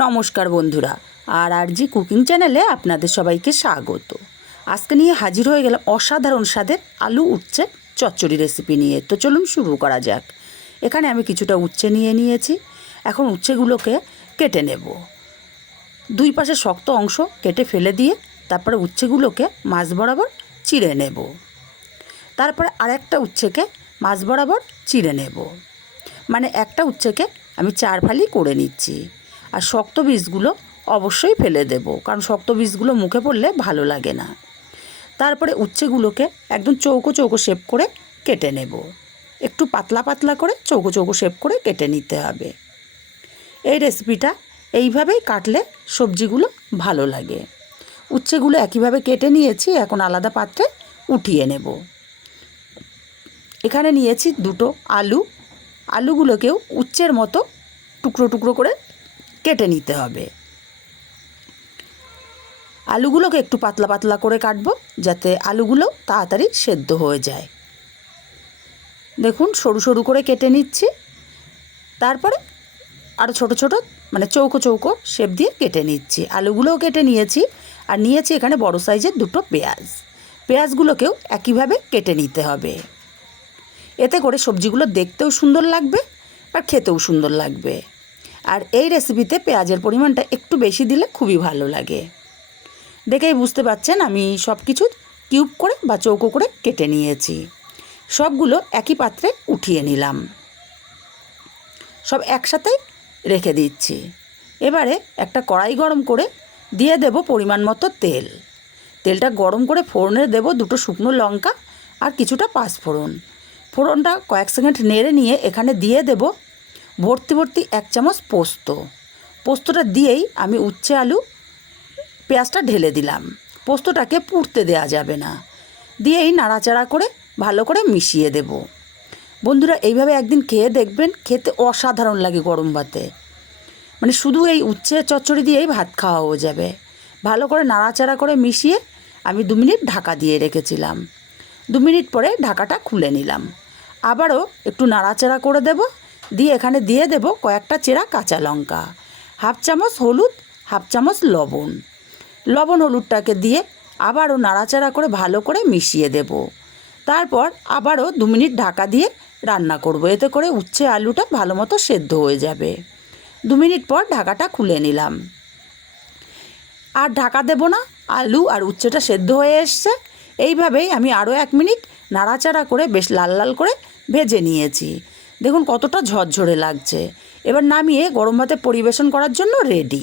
নমস্কার বন্ধুরা, আর আর জি কুকিং চ্যানেলে আপনাদের সবাইকে স্বাগত। আজকে নিয়ে হাজির হয়ে গেলাম অসাধারণ স্বাদের আলু উচ্ছে চচ্চড়ি রেসিপি নিয়ে। তো চলুন শুরু করা যাক। এখানে আমি কিছুটা উচ্ছে নিয়ে নিয়েছি। এখন উচ্ছেগুলোকে কেটে নেব। দুই পাশে শক্ত অংশ কেটে ফেলে দিয়ে তারপরে উচ্ছেগুলোকে মাছ বরাবর চিড়ে নেব। তারপরে আরেকটা উচ্ছেকে মাছ বরাবর চিড়ে নেব। মানে একটা উচ্ছেকে আমি চার ফালি করে নিচ্ছি। আর শক্ত বীজগুলো অবশ্যই ফেলে দেব, কারণ শক্ত বীজগুলো মুখে পড়লে ভালো লাগে না। তারপরে উচ্ছেগুলোকে একদম চৌকো চৌকো শেপ করে কেটে নেব। একটু পাতলা পাতলা করে চৌকো চৌকো শেপ করে কেটে নিতে হবে। এই রেসিপিটা এইভাবেই কাটলে সবজিগুলো ভালো লাগে। উচ্ছেগুলো একইভাবে কেটে নিয়েছি, এখন আলাদা পাত্রে উঠিয়ে নেব। এখানে নিয়েছি দুটো আলু। আলুগুলোকেও উচ্ছের মতো টুকরো টুকরো করে কেটে নিতে হবে। আলুগুলোকে একটু পাতলা পাতলা করে কাটবো, যাতে আলুগুলো তাড়াতাড়ি সেদ্ধ হয়ে যায়। দেখুন, সরু সরু করে কেটে নিচ্ছি। তারপরে আরও ছোট ছোট মানে চৌকো চৌকো শেপ দিয়ে কেটে নিচ্ছি। আলুগুলোও কেটে নিয়েছি, আর নিয়েছি এখানে বড় সাইজের দুটো পেঁয়াজ। পেঁয়াজগুলোকেও একইভাবে কেটে নিতে হবে। এতে করে সবজিগুলো দেখতেও সুন্দর লাগবে, আর খেতেও সুন্দর লাগবে। আর এই রেসিপিতে পেঁয়াজের পরিমাণটা একটু বেশি দিলে খুবই ভালো লাগে। দেখেই বুঝতে পারছেন আমি সব কিছু কিউব করে বা চৌকো করে কেটে নিয়েছি। সবগুলো একই পাত্রে উঠিয়ে নিলাম। সব একসাথেই রেখে দিচ্ছি। এবারে একটা কড়াই গরম করে দিয়ে দেব পরিমাণ মতো তেল। তেলটা গরম করে ফোড়নে দেব দুটো শুকনো লঙ্কা আর কিছুটা পাঁচফোড়ন। ফোড়নটা কয়েক সেকেন্ড নেড়ে নিয়ে এখানে দিয়ে দেব ভর্তি ভর্তি এক চামচ পোস্ত। পোস্তটা দিয়েই আমি উচ্ছে আলু পেঁয়াজটা ঢেলে দিলাম। পোস্তটাকে পুড়তে দেওয়া যাবে না। দিয়েই নাড়াচাড়া করে ভালো করে মিশিয়ে দেব। বন্ধুরা, এইভাবে একদিন খেয়ে দেখবেন, খেতে অসাধারণ লাগে গরম ভাতে। মানে শুধু এই উচ্ছে চচ্চড়ি দিয়েই ভাত খাওয়া হয়ে যাবে। ভালো করে নাড়াচাড়া করে মিশিয়ে আমি দু মিনিট ঢাকা দিয়ে রেখেছিলাম। দু মিনিট পরে ঢাকাটা খুলে নিলাম। আবারও একটু নাড়াচাড়া করে দেব। দিয়ে এখানে দিয়ে দেব কয়েকটা চেরা কাঁচা লঙ্কা, হাফ চামচ হলুদ, হাফ চামচ লবণ। লবণ হলুদটাকে দিয়ে আবারও নাড়াচাড়া করে ভালো করে মিশিয়ে দেব। তারপর আবারও দু মিনিট ঢাকা দিয়ে রান্না করব, এতে করে উচ্ছে আলুটা ভালো মতো সেদ্ধ হয়ে যাবে। দু মিনিট পর ঢাকাটা খুলে নিলাম। আর ঢাকা দেব না, আলু আর উচ্ছেটা সেদ্ধ হয়ে এসছে। এইভাবেই আমি আরও এক মিনিট নাড়াচাড়া করে বেশ লাল লাল করে ভেজে নিয়েছি। দেখুন কতটা ঝরঝরে লাগছে। এবার নামিয়ে গরম ভাতে পরিবেশন করার জন্য রেডি